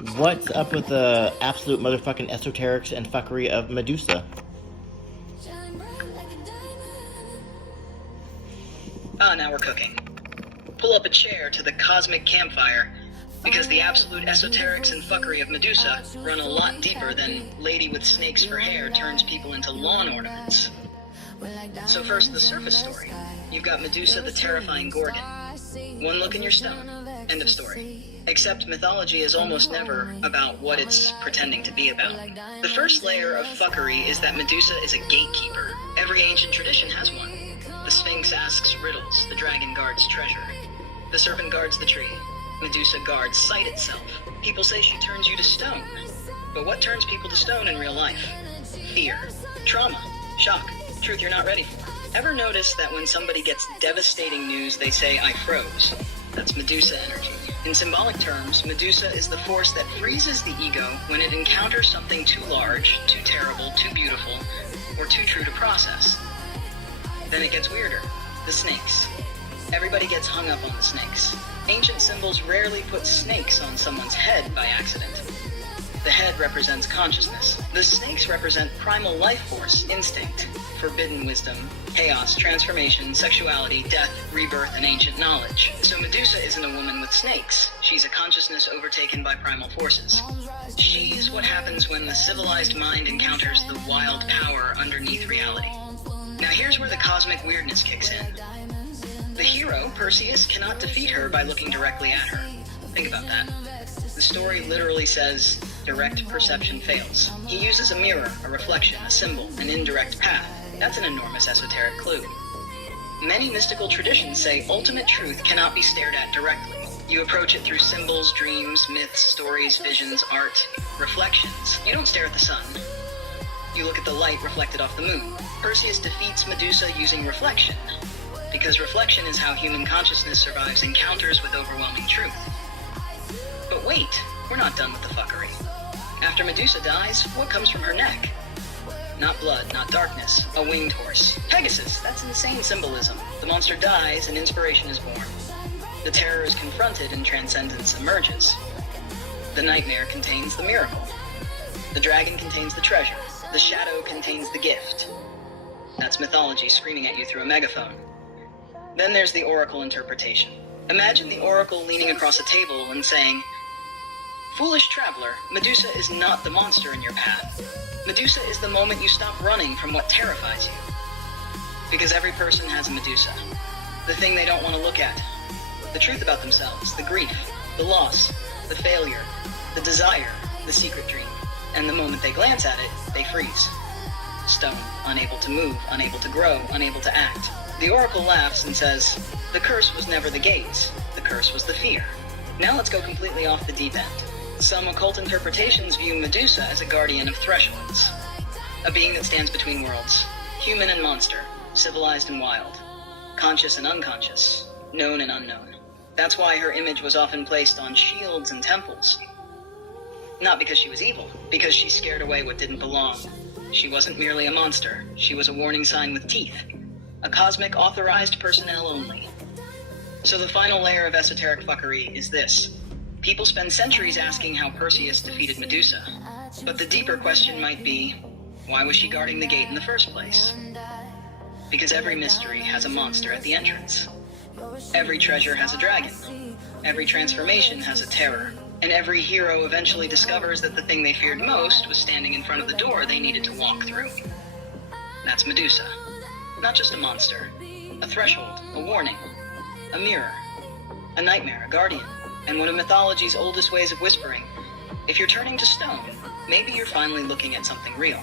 What's up with the absolute motherfucking esoterics and fuckery of Medusa? Ah, now we're cooking. Pull up a chair to the cosmic campfire, because the absolute esoterics and fuckery of Medusa run a lot deeper than lady with snakes for hair turns people into lawn ornaments. So first, the surface story. You've got Medusa the terrifying Gorgon. One look and you're stoned. End of story. Except mythology is almost never about what it's pretending to be about. The first layer of fuckery is that Medusa is a gatekeeper. Every ancient tradition has one. The Sphinx asks riddles, the dragon guards treasure. The serpent guards the tree. Medusa guards sight itself. People say she turns you to stone. But what turns people to stone in real life? Fear. Trauma. Shock. Truth you're not ready for. Ever notice that when somebody gets devastating news, they say, "I froze"? That's Medusa energy. In symbolic terms, Medusa is the force that freezes the ego when it encounters something too large, too terrible, too beautiful, or too true to process. Then it gets weirder. The snakes. Everybody gets hung up on the snakes. Ancient symbols rarely put snakes on someone's head by accident. The head represents consciousness. The snakes represent primal life force, instinct, forbidden wisdom, chaos, transformation, sexuality, death, rebirth, and ancient knowledge. So Medusa isn't a woman with snakes. She's a consciousness overtaken by primal forces. She's what happens when the civilized mind encounters the wild power underneath reality. Now here's where the cosmic weirdness kicks in. The hero, Perseus, cannot defeat her by looking directly at her. Think about that. The story literally says, direct perception fails. He uses a mirror, a reflection, a symbol, an indirect path. That's an enormous esoteric clue. Many mystical traditions say ultimate truth cannot be stared at directly. You approach it through symbols, dreams, myths, stories, visions, art, reflections. You don't stare at the sun. You look at the light reflected off the moon. Perseus defeats Medusa using reflection, because reflection is how human consciousness survives encounters with overwhelming truth. But wait, we're not done with the fuckery. After Medusa dies, what comes from her neck? Not blood, not darkness, a winged horse. Pegasus, that's insane symbolism. The monster dies and inspiration is born. The terror is confronted and transcendence emerges. The nightmare contains the miracle. The dragon contains the treasure. The shadow contains the gift. That's mythology screaming at you through a megaphone. Then there's the oracle interpretation. Imagine the oracle leaning across a table and saying, "Foolish traveler, Medusa is not the monster in your path. Medusa is the moment you stop running from what terrifies you." Because every person has a Medusa. The thing they don't want to look at. The truth about themselves, the grief, the loss, the failure, the desire, the secret dream. And the moment they glance at it, they freeze. Stone, unable to move, unable to grow, unable to act. The oracle laughs and says, "The curse was never the gates. The curse was the fear." Now let's go completely off the deep end. Some occult interpretations view Medusa as a guardian of thresholds, a being that stands between worlds, human and monster, civilized and wild, conscious and unconscious, known and unknown. That's why her image was often placed on shields and temples. Not because she was evil, because she scared away what didn't belong. She wasn't merely a monster, she was a warning sign with teeth, a cosmic authorized personnel only. So the final layer of esoteric fuckery is this. People spend centuries asking how Perseus defeated Medusa, but the deeper question might be, why was she guarding the gate in the first place? Because every mystery has a monster at the entrance. Every treasure has a dragon. Every transformation has a terror. And every hero eventually discovers that the thing they feared most was standing in front of the door they needed to walk through. That's Medusa. Not just a monster. A threshold, a warning, a mirror, a nightmare, a guardian, and one of mythology's oldest ways of whispering, if you're turning to stone, maybe you're finally looking at something real.